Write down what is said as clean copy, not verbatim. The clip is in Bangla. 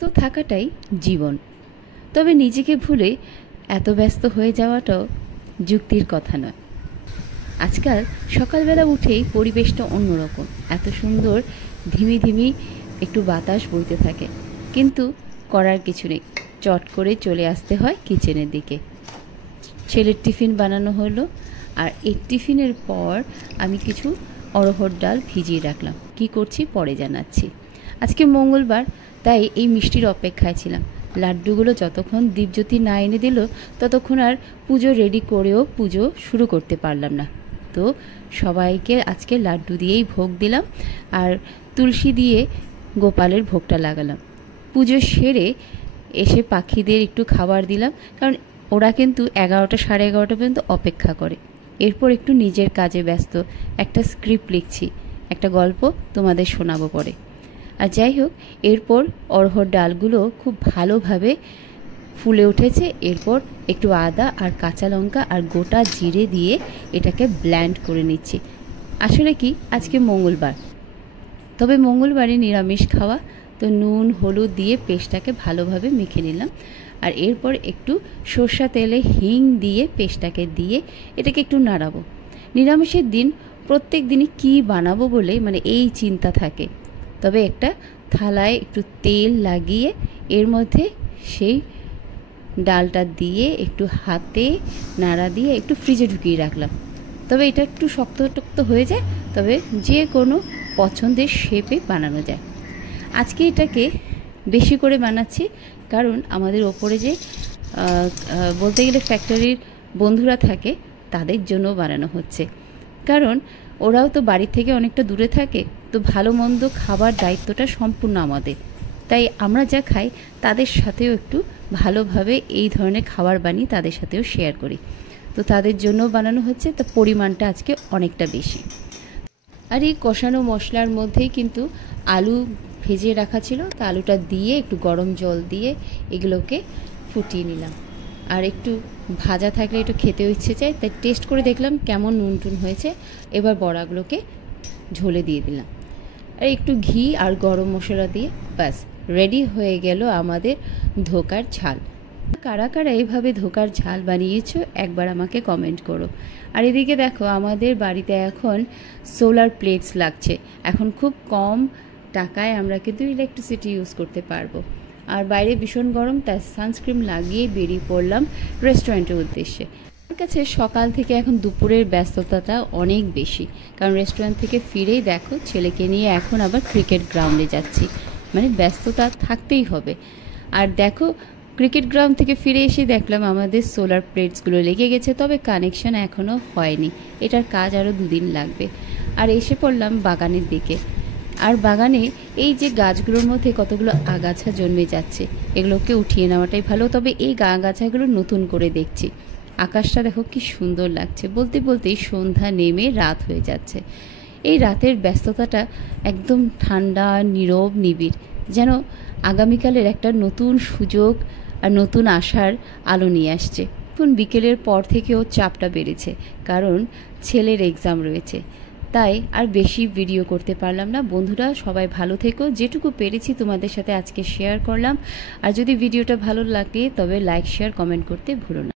ব্যস্ত থাকাটাই জীবন, তবে নিজেকে ভুলে এত ব্যস্ত হয়ে যাওয়াটাও যুক্তির কথা নয়। আজকাল সকালবেলা উঠেই পরিবেশটা অন্যরকম, এত সুন্দর, ধিমি ধিমি একটু বাতাস বইতে থাকে, কিন্তু করার কিছু নেই, চট করে চলে আসতে হয় কিচেনের দিকে। ছেলের টিফিন বানানো হলো, আর এই টিফিনের পর আমি কিছু অড়হর ডাল ভিজিয়ে রাখলাম। কি করছি পরে জানাচ্ছি। আজকে মঙ্গলবার, তাই এই মিষ্টির অপেক্ষায় ছিলাম। লাড্ডুগুলো যতক্ষণ দীপজ্যোতি না এনে দিল ততক্ষণ আর পুজো রেডি করেও পুজো শুরু করতে পারলাম না। তো সবাইকে আজকে লাড্ডু দিয়েই ভোগ দিলাম, আর তুলসী দিয়ে গোপালের ভোগটা লাগালাম। পুজো সেরে এসে পাখিদের একটু খাবার দিলাম, কারণ ওরা কিন্তু 11টা সাড়ে 11টা পর্যন্ত অপেক্ষা করে। এরপর একটু নিজের কাজে ব্যস্ত, একটা স্ক্রিপ্ট লিখছি, একটা গল্প তোমাদের শোনাবো পরে। আর যাই হোক, এরপর অড়হর ডালগুলো খুব ভালোভাবে ফুলে উঠেছে। এরপর একটু আদা আর কাঁচা লঙ্কা আর গোটা জিরে দিয়ে এটাকে ব্লেন্ড করে নিচ্ছি। আসলে কি আজকে মঙ্গলবার, তবে মঙ্গলবারে নিরামিষ খাওয়া, তো নুন হলুদ দিয়ে পেস্টটাকে ভালোভাবে মেখে নিলাম। আর এরপর একটু সর্ষা তেলে হিং দিয়ে পেস্টটাকে দিয়ে এটাকে একটু নাড়াবো। নিরামিষের দিন প্রত্যেক দিনই কী বানাবো বলে এই চিন্তা থাকে। তবে একটা থালায় একটু তেল লাগিয়ে এর মধ্যে সেই ডালটা দিয়ে একটু হাতে নাড়া দিয়ে একটু ফ্রিজে ঢুকিয়ে রাখলাম। তবে এটা একটু শক্ত টক্ত হয়ে যায়, তবে যে কোনো পছন্দের শেপে বানানো যায়। আজকে এটাকে বেশি করে বানাচ্ছি, কারণ আমাদের ওপরে যে বলতে গেলে ফ্যাক্টরির বন্ধুরা থাকে, তাদের জন্য বানানো হচ্ছে। কারণ ওরাও তো বাড়ির থেকে অনেকটা দূরে থাকে, তো ভালো মন্দ খাবার দায়িত্বটা সম্পূর্ণ আমাদের। তাই আমরা যা খাই তাদের সাথেও একটু ভালোভাবে এই ধরনের খাবার বানিয়ে তাদের সাথেও শেয়ার করি। তো তাদের জন্য বানানো হচ্ছে, তো পরিমাণটা আজকে অনেকটা বেশি। আর এই কষানো মশলার মধ্যেই কিন্তু আলু ভেজে রাখা ছিল, তা আলুটা দিয়ে একটু গরম জল দিয়ে এগুলোকে ফুটিয়ে নিলাম। আর একটু ভাজা থাকলে একটু খেতেও ইচ্ছে চায়, তাই টেস্ট করে দেখলাম কেমন নুন টুন হয়েছে। এবার বড়াগুলোকে ঝোলে দিয়ে দিলাম, আর একটু ঘি আর গরম মশলা দিয়ে ব্যাস রেডি হয়ে গেল আমাদের ধোকার ঝাল। কারা কারা এইভাবে ধোকার ঝাল বানিয়েছো একবার আমাকে কমেন্ট করো। আর এদিকে দেখো, আমাদের বাড়িতে এখন সোলার প্লেটস লাগছে। এখন খুব কম টাকায় আমরা কিন্তু ইলেকট্রিসিটি ইউজ করতে পারবো। আর বাইরে ভীষণ গরম, তাই সানস্ক্রিন লাগিয়ে বেরিয়ে পড়লাম রেস্টুরেন্টের উদ্দেশ্যে। আমার কাছে সকাল থেকে এখন দুপুরের ব্যস্ততাটা অনেক বেশি, কারণ রেস্টুরেন্ট থেকে ফিরেই দেখো ছেলেকে নিয়ে এখন আবার ক্রিকেট গ্রাউন্ডে যাচ্ছি। ব্যস্ততা থাকতেই হবে। আর দেখো, ক্রিকেট গ্রাউন্ড থেকে ফিরে এসে দেখলাম আমাদের সোলার প্লেটসগুলো লেগে গেছে, তবে কানেকশন এখনও হয়নি, এটার কাজ আরও 2 দিন লাগবে। আর এসে পড়লাম বাগানের দিকে। আর বাগানে এই যে গাছগুলোর মধ্যে কতগুলো আগাছা জন্মে যাচ্ছে, এগুলোকে উঠিয়ে নেওয়াটাই ভালো। তবে এই আগাছাগুলো নতুন করে দেখছি। আকাশটা দেখো কি সুন্দর লাগছে, বলতে বলতেই সন্ধ্যা নেমে রাত হয়ে যাচ্ছে। এই রাতের ব্যস্ততাটা একদম ঠান্ডা, নীরব, নিবিড়, যেন আগামীকালের একটা নতুন সুযোগ আর নতুন আশার আলো নিয়ে আসছে। এখন বিকেলের পর থেকেও চাপটা বেড়েছে, কারণ ছেলের এক্সাম রয়েছে, তাই আর বেশি ভিডিও করতে পারলাম না। বন্ধুরা সবাই ভালো থেকো, যেটুকু পেরেছি তোমাদের সাথে আজকে শেয়ার করলাম। আর যদি ভিডিওটা ভালো লাগে তবে লাইক, শেয়ার, কমেন্ট করতে ভুলো না।